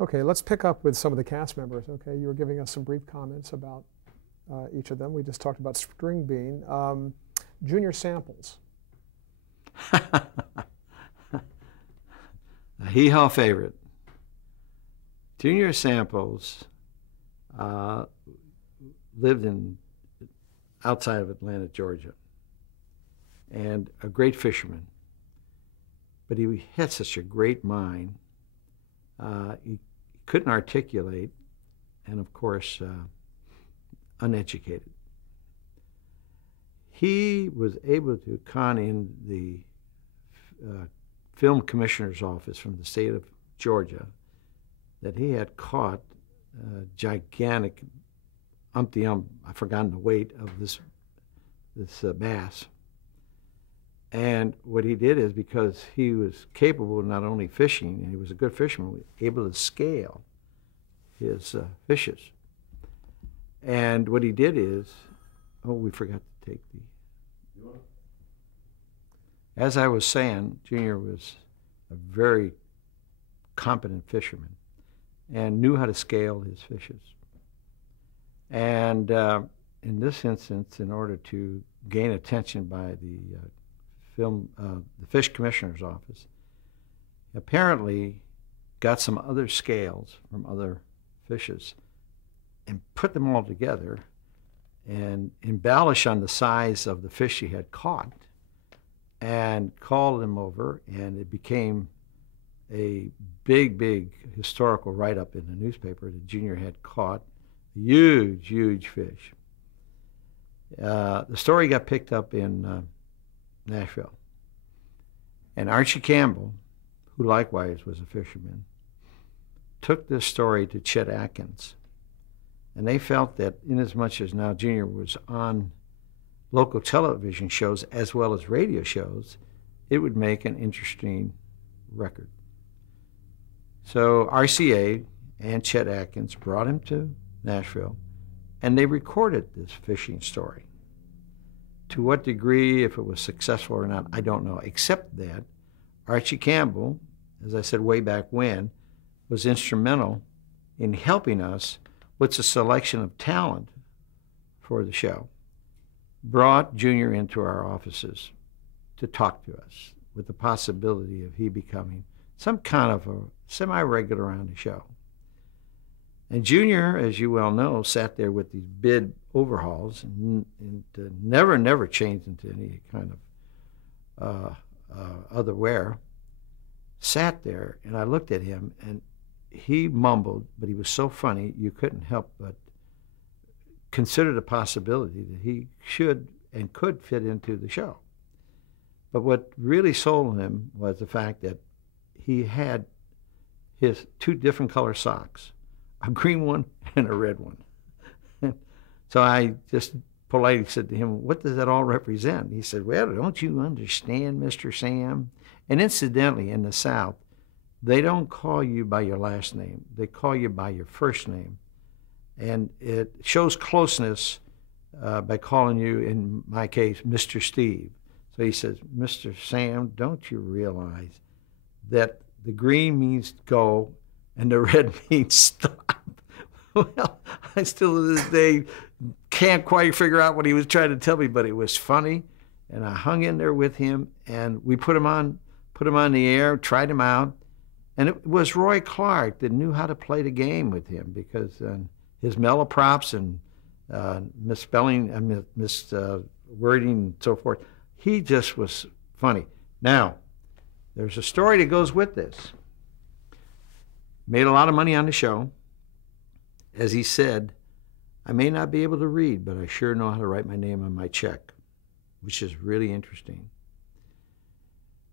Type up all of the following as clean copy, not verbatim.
Okay, let's pick up with some of the cast members. Okay, you were giving us some brief comments about each of them. We just talked about String Bean. Junior Samples. A hee-haw favorite. Junior Samples lived outside of Atlanta, Georgia, and a great fisherman. But he had such a great mind. He couldn't articulate, and of course, uneducated. He was able to con in the film commissioner's office from the state of Georgia that he had caught a gigantic I've forgotten the weight of this bass. And what he did is, because he was capable of not only fishing, and he was a good fisherman, able to scale his fishes. And what he did is, oh, we forgot to take the... As I was saying, Junior was a very competent fisherman and knew how to scale his fishes. And in this instance, in order to gain attention by the fish commissioner's office, apparently got some other scales from other fishes and put them all together and embellished on the size of the fish he had caught and called them over, and it became a big historical write-up in the newspaper that Junior had caught a huge fish. The story got picked up in Nashville. And Archie Campbell, who likewise was a fisherman, took this story to Chet Atkins. And they felt that inasmuch as now Junior was on local television shows as well as radio shows, it would make an interesting record. So RCA and Chet Atkins brought him to Nashville, and they recorded this fishing story. To what degree, if it was successful or not, I don't know, except that Archie Campbell, as I said way back when, was instrumental in helping us with the selection of talent for the show. Brought Junior into our offices to talk to us with the possibility of he becoming some kind of a semi-regular on the show. And Junior, as you well know, sat there with these bid overhauls and never changed into any kind of other wear. Sat there, and I looked at him, and he mumbled, but he was so funny you couldn't help but consider the possibility that he should and could fit into the show. But what really sold him was the fact that he had his two different color socks, a green one and a red one. So I just politely said to him, "What does that all represent?" He said, "Well, don't you understand, Mr. Sam?" And incidentally, in the South, they don't call you by your last name. They call you by your first name. And it shows closeness by calling you, in my case, Mr. Steve. So he says, "Mr. Sam, don't you realize that the green means go and the red means stop?" Well, I still to this day can't quite figure out what he was trying to tell me, but it was funny, and I hung in there with him, and we put him on the air, tried him out, and it was Roy Clark that knew how to play the game with him, because his malaprops and misspelling and wording and so forth, he just was funny. Now, there's a story that goes with this. Made a lot of money on the show. As he said, "I may not be able to read, but I sure know how to write my name on my check," which is really interesting.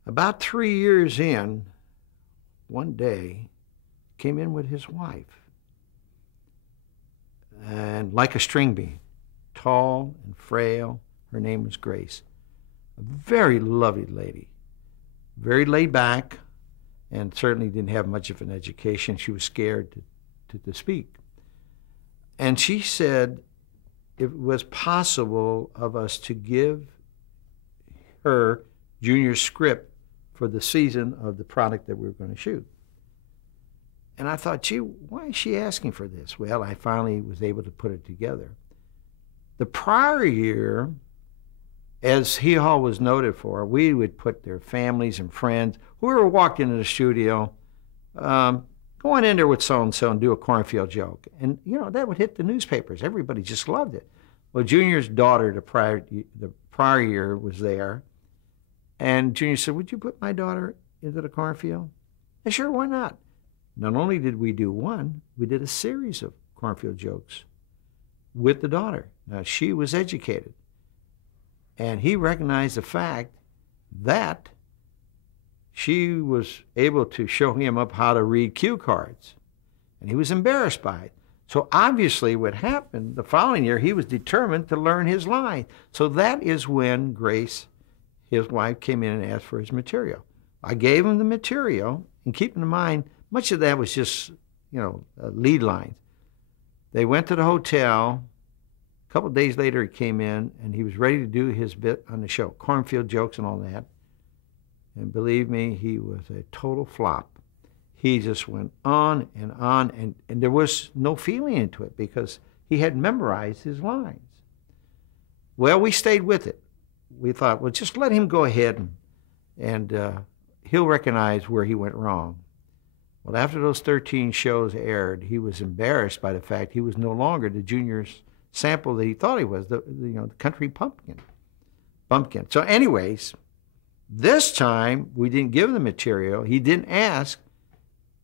About 3 years in, one day, came in with his wife. And like a string bean, tall and frail, her name was Grace. A very lovely lady, very laid back, and certainly didn't have much of an education. She was scared to speak. And she said it was possible of us to give her Junior's script for the season of the product that we were going to shoot. And I thought, gee, why is she asking for this? Well, I finally was able to put it together. The prior year, as Hee Haw was noted for, we would put their families and friends, whoever walked into the studio, go on in there with so-and-so and do a cornfield joke. And, you know, that would hit the newspapers. Everybody just loved it. Well, Junior's daughter the prior year was there, and Junior said, would you put my daughter into the cornfield? And sure, why not? Not only did we do one, we did a series of cornfield jokes with the daughter. Now, she was educated, and he recognized the fact that she was able to show him up how to read cue cards, and he was embarrassed by it. So obviously what happened the following year, he was determined to learn his line. So that is when Grace, his wife, came in and asked for his material. I gave him the material, and keep in mind, much of that was just, you know, lead lines. They went to the hotel. A couple of days later, he came in, and he was ready to do his bit on the show, cornfield jokes and all that. And believe me, he was a total flop. He just went on, and there was no feeling into it because he had memorized his lines. Well, we stayed with it. We thought, well, just let him go ahead and he'll recognize where he went wrong. Well, after those 13 shows aired, he was embarrassed by the fact he was no longer the Junior's sample that he thought he was, the country bumpkin. So anyways, this time we didn't give him the material. He didn't ask.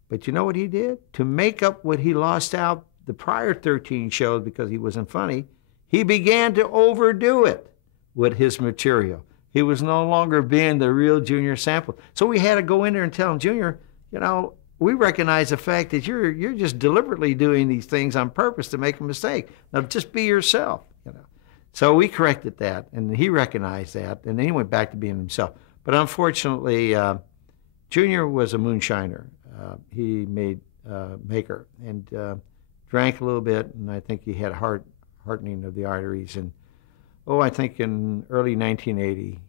But you know what he did? To make up what he lost out the prior 13 shows because he wasn't funny, he began to overdo it with his material. He was no longer being the real Junior sample. So we had to go in there and tell him, Junior, you know, we recognize the fact that you're just deliberately doing these things on purpose to make a mistake. Now just be yourself, you know. So we corrected that, and he recognized that, and then he went back to being himself. But unfortunately, Junior was a moonshiner. He made maker and drank a little bit, and I think he had hardening of the arteries. And I think in early 1980,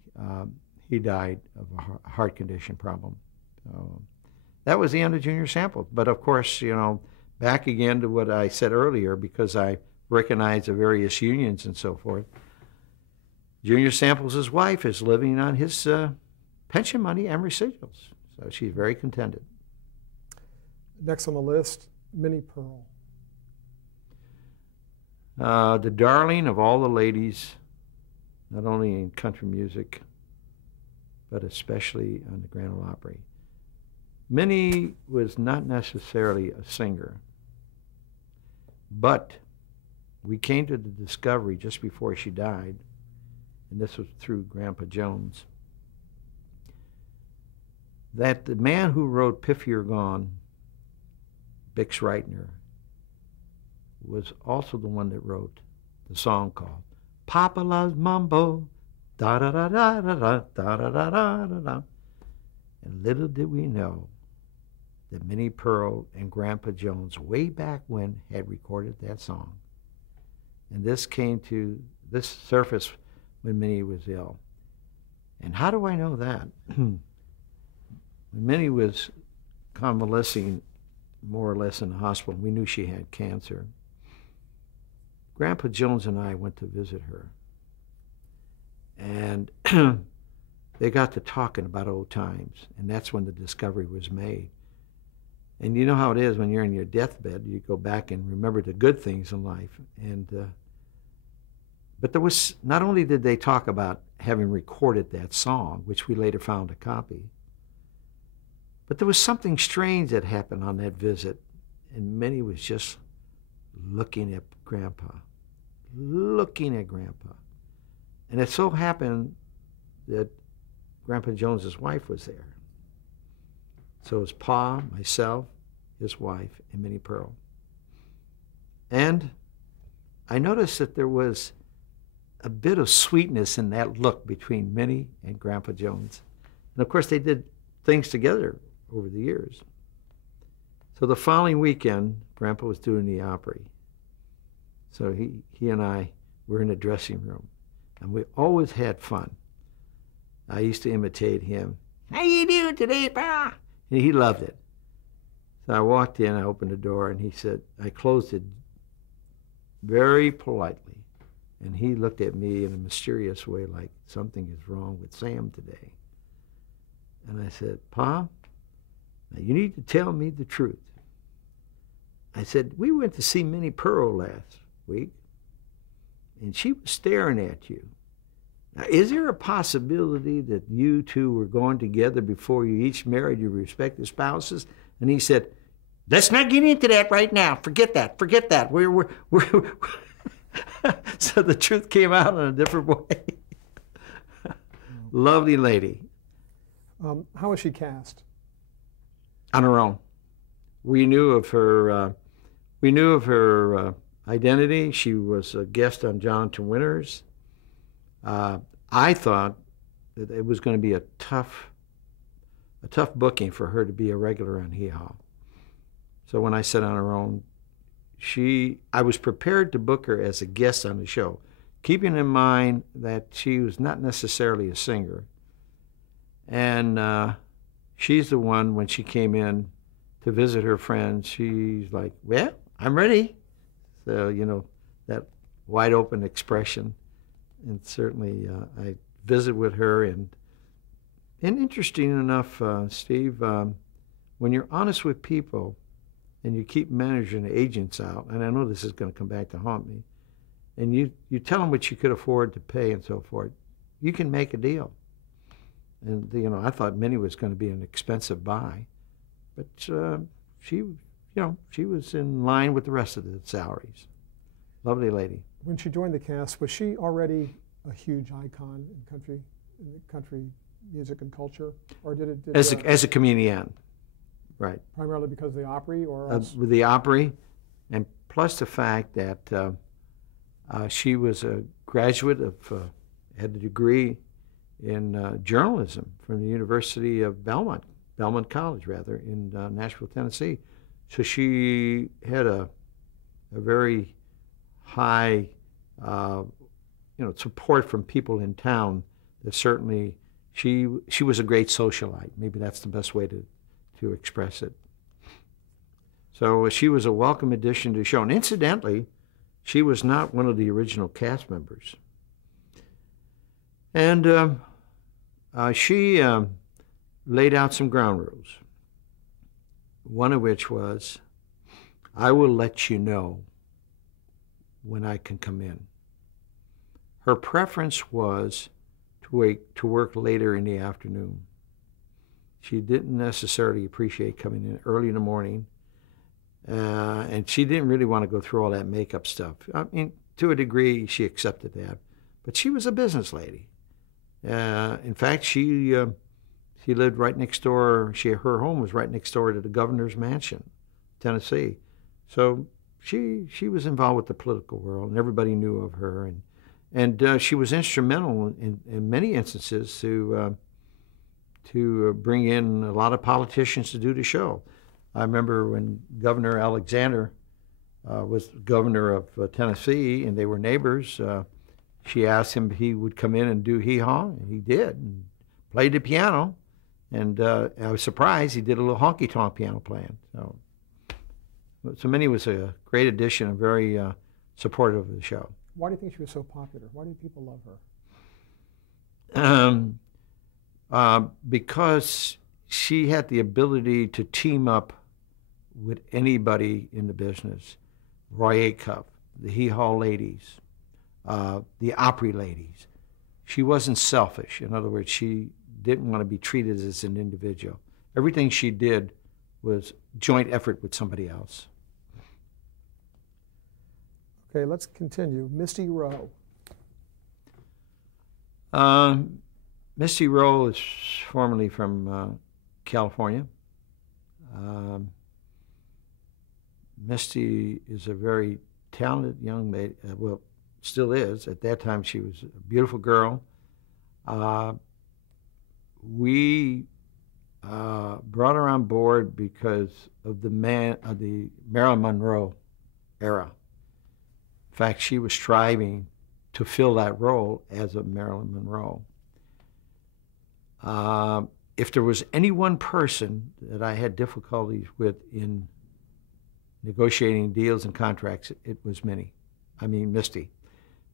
he died of a heart condition problem. So that was the end of Junior Sample. But of course, you know, back again to what I said earlier, because I recognize the various unions and so forth. Junior Samples' wife is living on his pension money and residuals, so she's very contented. Next on the list, Minnie Pearl. The darling of all the ladies, not only in country music, but especially on the Grand Ole Opry. Minnie was not necessarily a singer, but we came to the discovery just before she died, and this was through Grandpa Jones, that the man who wrote Piff You're Gone, Bix Reitner, was also the one that wrote the song called Papa Loves Mambo, da-da-da-da-da-da, da-da-da-da-da-da. And little did we know that Minnie Pearl and Grandpa Jones, way back when, had recorded that song. And this came to this surface when Minnie was ill. And how do I know that? When Minnie was convalescing more or less in the hospital, we knew she had cancer. Grandpa Jones and I went to visit her. And they got to talking about old times, and that's when the discovery was made. And you know how it is when you're in your deathbed, you go back and remember the good things in life. And but there was, not only did they talk about having recorded that song, which we later found a copy, but there was something strange that happened on that visit, and Minnie was just looking at Grandpa. And it so happened that Grandpa Jones's wife was there. So it was Pa, myself, his wife, and Minnie Pearl. And I noticed that there was a bit of sweetness in that look between Minnie and Grandpa Jones. And of course, they did things together over the years. So the following weekend, Grandpa was doing the Opry. So he and I were in the dressing room, and we always had fun. I used to imitate him. How you doing today, Pa? And he loved it. So I walked in, I opened the door, and he said, I closed it very politely. And he looked at me in a mysterious way like something is wrong with Sam today. And I said, Pa, now you need to tell me the truth. I said, we went to see Minnie Pearl last week, and she was staring at you. Now, is there a possibility that you two were going together before you each married your respective spouses? And he said, let's not get into that right now. Forget that. Forget that. We're So the truth came out in a different way. Lovely lady. How was she cast? On her own. We knew of her. Identity. She was a guest on Jonathan Winters. I thought that it was going to be a tough booking for her to be a regular on Hee Haw. So when I said on her own, I was prepared to book her as a guest on the show, keeping in mind that she was not necessarily a singer. And she's the one, when she came in to visit her friends, she's like, well, I'm ready. So, you know, that wide open expression. And certainly I visit with her. And interesting enough, Steve, when you're honest with people and you keep managing agents out, and I know this is going to come back to haunt me, and you tell them what you could afford to pay and so forth, you can make a deal. And, you know, I thought Minnie was going to be an expensive buy, but she was in line with the rest of the salaries. Lovely lady. When she joined the cast, was she already a huge icon in country music and culture, or did it as a comedian, right? Primarily because of the Opry, or with the Opry, and plus the fact that she was a graduate of had a degree in journalism from the University of Belmont College, rather, in Nashville, Tennessee. So she had a very high, support from people in town. That certainly she was a great socialite. Maybe that's the best way to express it. So she was a welcome addition to the show. And incidentally, she was not one of the original cast members. And she laid out some ground rules. One of which was, I will let you know when I can come in. Her preference was to work later in the afternoon. She didn't necessarily appreciate coming in early in the morning, and she didn't really want to go through all that makeup stuff. I mean, to a degree, she accepted that, but she was a business lady. In fact, she lived right next door. Her home was right next door to the governor's mansion, Tennessee. So she was involved with the political world, and everybody knew of her. And she was instrumental in many instances to bring in a lot of politicians to do the show. I remember when Governor Alexander was governor of Tennessee, and they were neighbors. She asked him if he would come in and do Hee Haw, and he did, and played the piano. And I was surprised he did a little honky-tonk piano playing. So Minnie was a great addition and very supportive of the show. Why do you think she was so popular? Why do people love her? Because she had the ability to team up with anybody in the business. Roy Acuff, the Hee Haw ladies, the Opry ladies. She wasn't selfish. In other words, she didn't want to be treated as an individual. Everything she did was joint effort with somebody else. Okay, let's continue. Misty Rowe. Misty Rowe is formerly from California. Misty is a very talented young lady, well, still is. At that time, she was a beautiful girl. We brought her on board because of the Marilyn Monroe era. In fact, she was striving to fill that role as a Marilyn Monroe. if there was any one person that I had difficulties with in negotiating deals and contracts, it was Misty,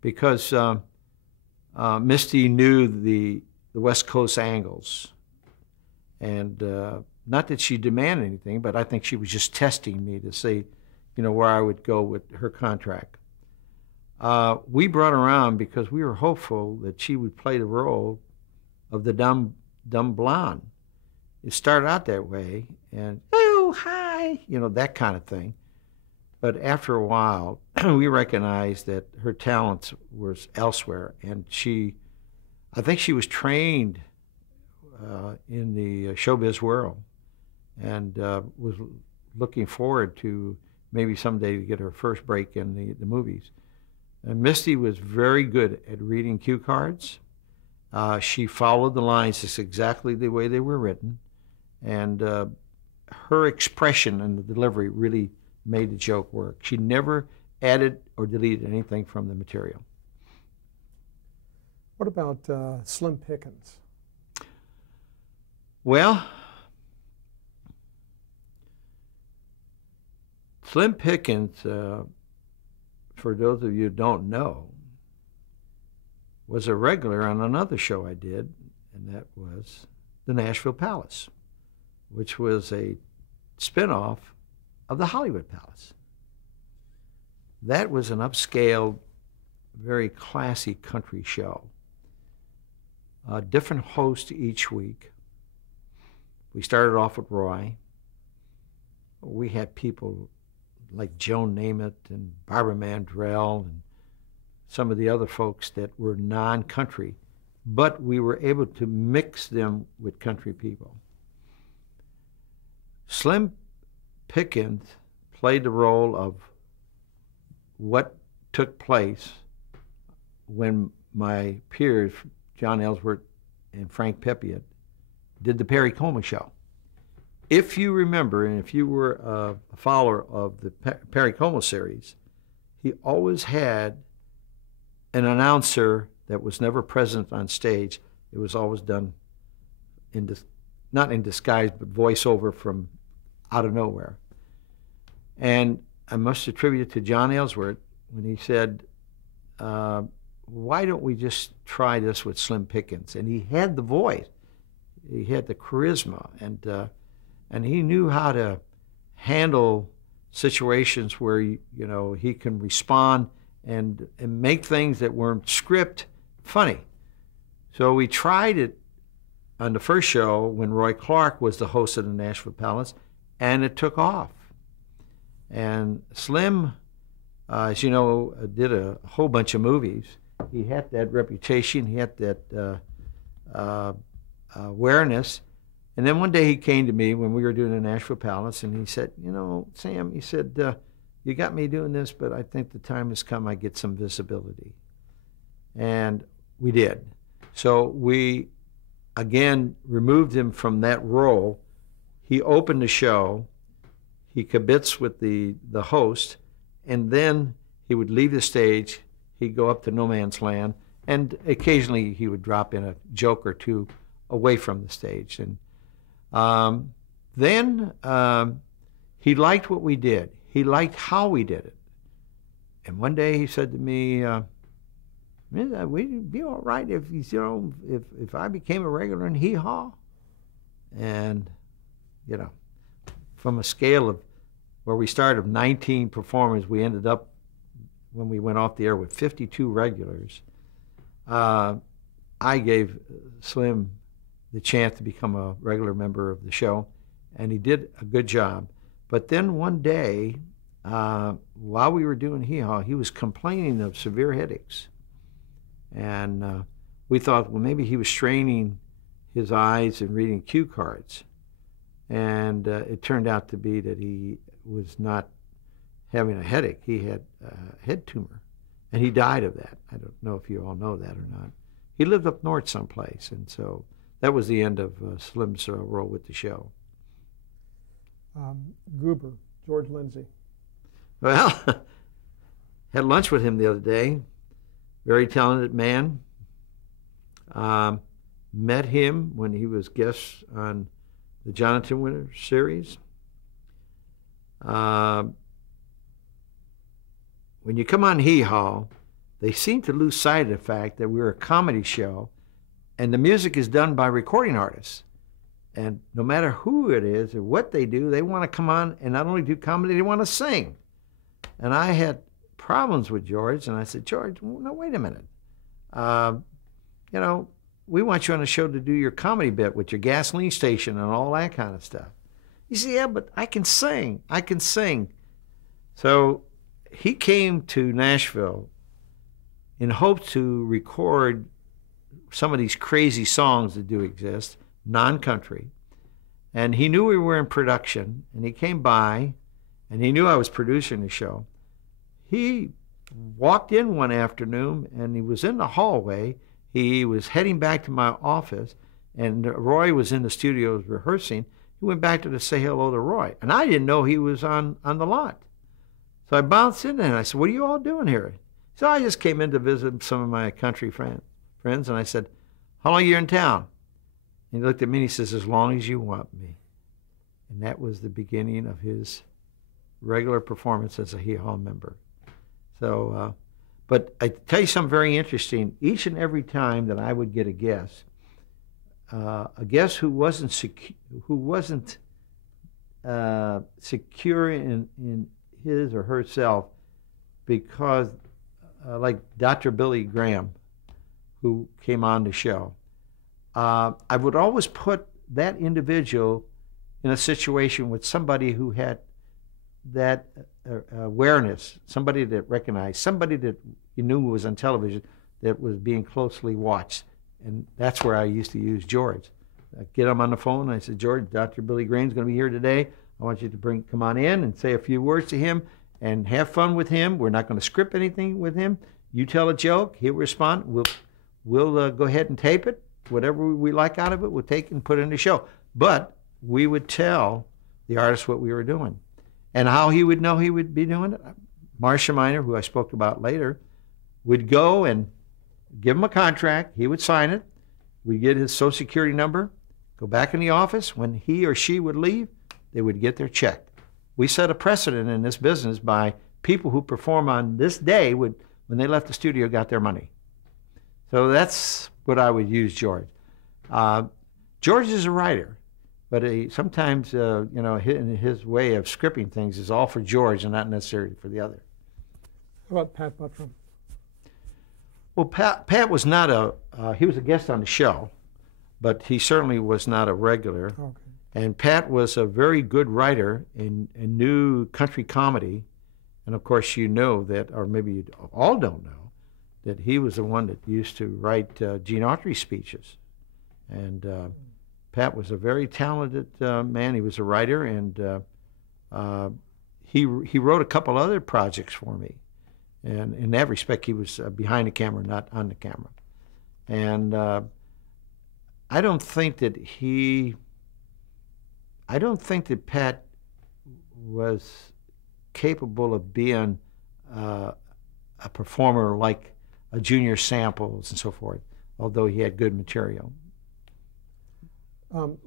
because Misty knew the West Coast angles, and not that she demanded anything, but I think she was just testing me to see, where I would go with her contract. We brought her on because we were hopeful that she would play the role of the dumb blonde. It started out that way, and oh hi, that kind of thing. But after a while, we recognized that her talents was elsewhere, and I think she was trained in the showbiz world, and was looking forward to maybe someday to get her first break in the movies. And Misty was very good at reading cue cards. She followed the lines just exactly the way they were written, and her expression and the delivery really made the joke work. She never added or deleted anything from the material. What about Slim Pickens? Well, Slim Pickens, for those of you who don't know, was a regular on another show I did, and that was the Nashville Palace, which was a spinoff of the Hollywood Palace. That was an upscale, very classy country show. A different host each week. We started off with Roy. We had people like Joan Namath and Barbara Mandrell and some of the other folks that were non-country, but we were able to mix them with country people. Slim Pickens played the role of what took place when my peers, John Ellsworth and Frank Peppiatt, did the Perry Como show. If you remember, and if you were a follower of the Perry Como series, he always had an announcer that was never present on stage. It was always done not in disguise, but voiceover from out of nowhere. And I must attribute it to John Ellsworth when he said, why don't we just try this with Slim Pickens? And he had the voice, he had the charisma, and he knew how to handle situations where he can respond and make things that weren't script funny. So we tried it on the first show when Roy Clark was the host of the Nashville Palace, and it took off. And Slim, as you know, did a whole bunch of movies. He had that reputation, he had that awareness. And then one day he came to me when we were doing the Nashville Palace, and he said, Sam, he said, you got me doing this, but I think the time has come I get some visibility. And we did. So we, again, removed him from that role. He opened the show. He kibitz with the host, and then he would leave the stage. He'd go up to no man's land, and occasionally he would drop in a joke or two away from the stage. And then he liked what we did. He liked how we did it. And one day he said to me, would it be all right if I became a regular in Hee Haw? And, from a scale of where we started of 19 performers, we ended up, when we went off the air, with 52 regulars. I gave Slim the chance to become a regular member of the show, and he did a good job. But then one day, while we were doing Hee Haw, he was complaining of severe headaches. And we thought, well, maybe he was straining his eyes and reading cue cards. And it turned out to be that he was not having a headache. He had a head tumor, and he died of that. I don't know if you all know that or not. He lived up north someplace, and so that was the end of Slim's role with the show. Goober, George Lindsay. Well, had lunch with him the other day. Very talented man. met him when he was guest on the Jonathan Winter series. When you come on Hee Haw, they seem to lose sight of the fact that we're a comedy show, and the music is done by recording artists. And no matter who it is or what they do, they want to come on and not only do comedy, they want to sing. And I had problems with George, and I said, George, no, wait a minute. We want you on the show to do your comedy bit with your gasoline station and all that kind of stuff. He said, yeah, but I can sing. I can sing. So he came to Nashville in hopes to record some of these crazy songs that do exist, non-country. And he knew we were in production, and he came by, and he knew I was producing the show. He walked in one afternoon, and he was in the hallway. He was heading back to my office, and Roy was in the studios rehearsing. He went back to say hello to Roy, and I didn't know he was on the lot. So I bounced in there, and I said, what are you all doing here? So I just came in to visit some of my country friends, and I said, how long are you in town? And he looked at me and he says, as long as you want me. And that was the beginning of his regular performance as a Hee Haw member. So, but I tell you something very interesting. Each and every time that I would get a guest who wasn't secure in his or herself, because like Dr. Billy Graham, who came on the show, I would always put that individual in a situation with somebody who had that awareness, somebody that recognized, somebody that you knew was on television that was being closely watched. And that's where I used to use George. I'd get him on the phone, and I said, George, Dr. Billy Graham's going to be here today. I want you to come on in and say a few words to him and have fun with him. We're not going to script anything with him. You tell a joke, he'll respond. We'll go ahead and tape it. Whatever we like out of it, we'll take and put it in the show. But we would tell the artist what we were doing. And how he would know he would be doing it, Marcia Miner, who I spoke about later, would go and give him a contract. He would sign it. We'd get his Social Security number, go back in the office. When he or she would leave, they would get their check. We set a precedent in this business by people who perform on this day when they left the studio, got their money. So that's what I would use George. George is a writer, but sometimes, his way of scripting things is all for George and not necessarily for the other. How about Pat Buttram? Well, Pat was not he was a guest on the show, but he certainly was not a regular. Okay. And Pat was a very good writer and knew country comedy. And of course, you know that, or maybe you all don't know, that he was the one that used to write Gene Autry's speeches. And Pat was a very talented man. He was a writer, and he wrote a couple other projects for me. And in that respect, he was behind the camera, not on the camera. And I don't think that Pat was capable of being a performer like a Junior Samples and so forth, although he had good material.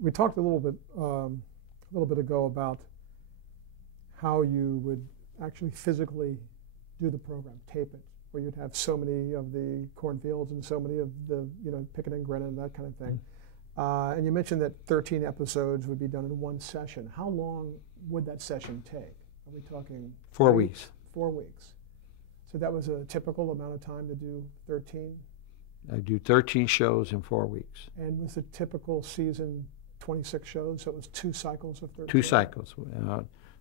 We talked a little bit ago about how you would actually physically do the program, tape it, where you'd have so many of the cornfields and so many of the, picking and grinning, that kind of thing. And you mentioned that 13 episodes would be done in one session. How long would that session take? Are we talking 4 weeks? 4 weeks. So that was a typical amount of time to do 13? I do 13 shows in 4 weeks. And was the typical season 26 shows? So it was 2 cycles of 13? 2 cycles.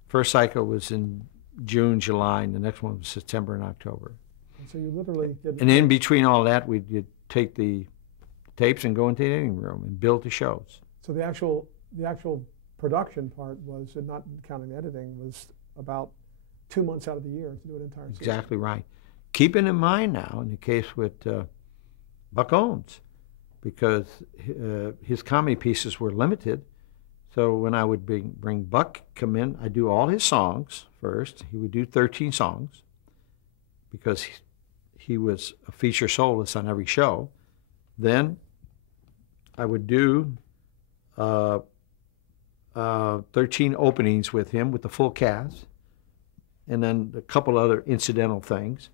First cycle was in June, July, and the next one was September and October. And so you literally did. And in between all that, we'd take the tapes and go into the editing room and build the shows. So the actual production part was, and not counting editing, was about 2 months out of the year to do an entire season. Exactly right. Keeping in mind now, in the case with Buck Owens, because his comedy pieces were limited. So when I would bring Buck come in, I'd do all his songs first. He would do 13 songs because he was a feature soloist on every show. Then I would do 13 openings with him with the full cast, and then a couple other incidental things.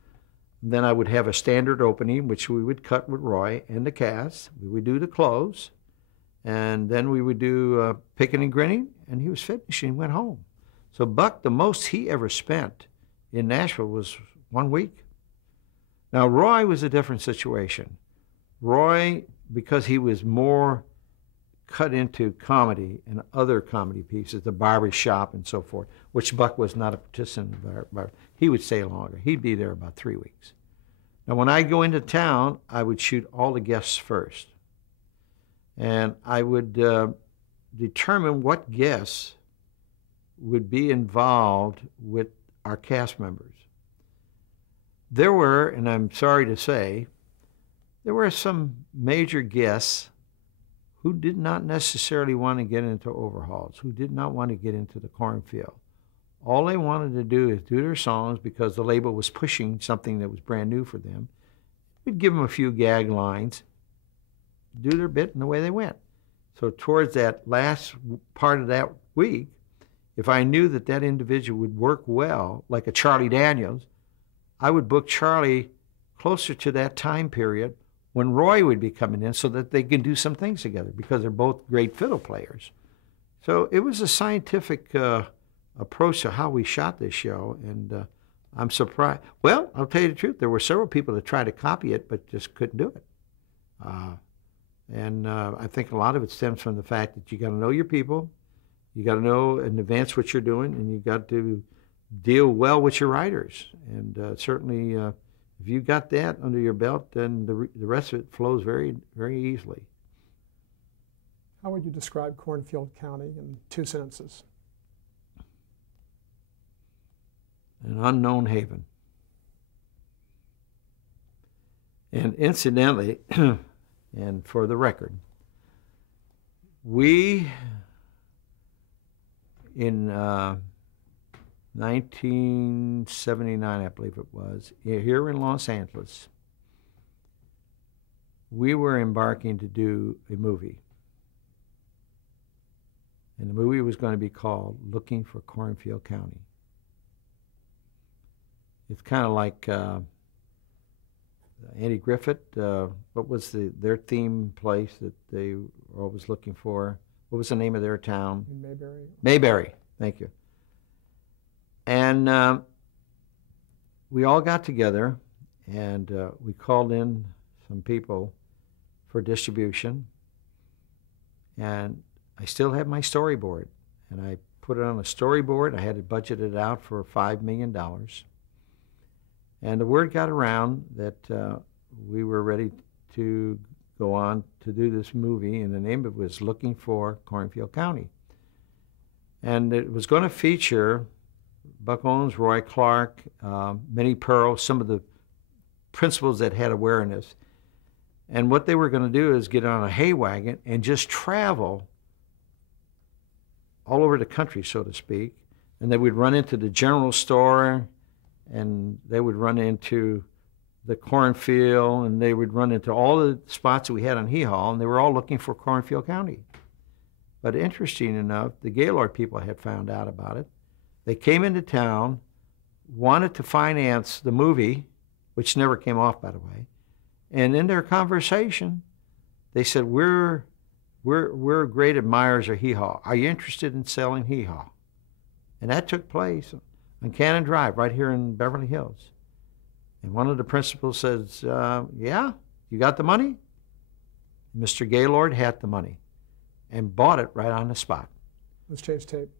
Then I would have a standard opening, which we would cut with Roy and the cast. We would do the close, and then we would do picking and grinning, and he was finished and went home. So Buck, the most he ever spent in Nashville was 1 week. Now, Roy was a different situation. Roy, because he was more cut into comedy and other comedy pieces, the barber shop and so forth, which Buck was not a participant in. He would stay longer. He'd be there about 3 weeks. Now, when I go into town, I would shoot all the guests first. And I would determine what guests would be involved with our cast members. There were, and I'm sorry to say, there were some major guests who did not necessarily want to get into overhauls, who did not want to get into the cornfield. All they wanted to do is do their songs because the label was pushing something that was brand new for them. We'd give them a few gag lines, do their bit, and away they went. So towards that last part of that week, if I knew that that individual would work well, like a Charlie Daniels, I would book Charlie closer to that time period when Roy would be coming in so that they could do some things together because they're both great fiddle players. So it was a scientific approach to how we shot this show, and I'm surprised. Well, I'll tell you the truth. There were several people that tried to copy it but just couldn't do it. I think a lot of it stems from the fact that you got to know your people, you got to know in advance what you're doing, and you got to deal well with your writers. And certainly, if you got that under your belt, then the rest of it flows very, very easily. How would you describe Cornfield County in 2 sentences? An unknown haven. And incidentally, and for the record, we, in 1979, I believe it was, here in Los Angeles, we were embarking to do a movie. And the movie was going to be called Looking for Cornfield County. It's kind of like Andy Griffith. What was their theme place that they were always looking for? What was the name of their town? Mayberry. Mayberry. Thank you. And we all got together, and we called in some people for distribution. And I still have my storyboard, and I put it on a storyboard. I had it budgeted out for $5 million. And the word got around that we were ready to go on to do this movie, and the name of it was Looking for Cornfield County. And it was going to feature Buck Owens, Roy Clark, Minnie Pearl, some of the principals that had awareness. And what they were going to do is get on a hay wagon and just travel all over the country, so to speak. And they would run into the general store, and they would run into the cornfield, and they would run into all the spots that we had on Hee Haw, and they were all looking for Cornfield County. But interesting enough, the Gaylord people had found out about it. They came into town, wanted to finance the movie, which never came off, by the way. And in their conversation, they said, we're great admirers of Hee Haw. Are you interested in selling Hee Haw? And that took place on Cannon Drive, right here in Beverly Hills. And one of the principals says, yeah, you got the money? Mr. Gaylord had the money and bought it right on the spot. Let's change tape.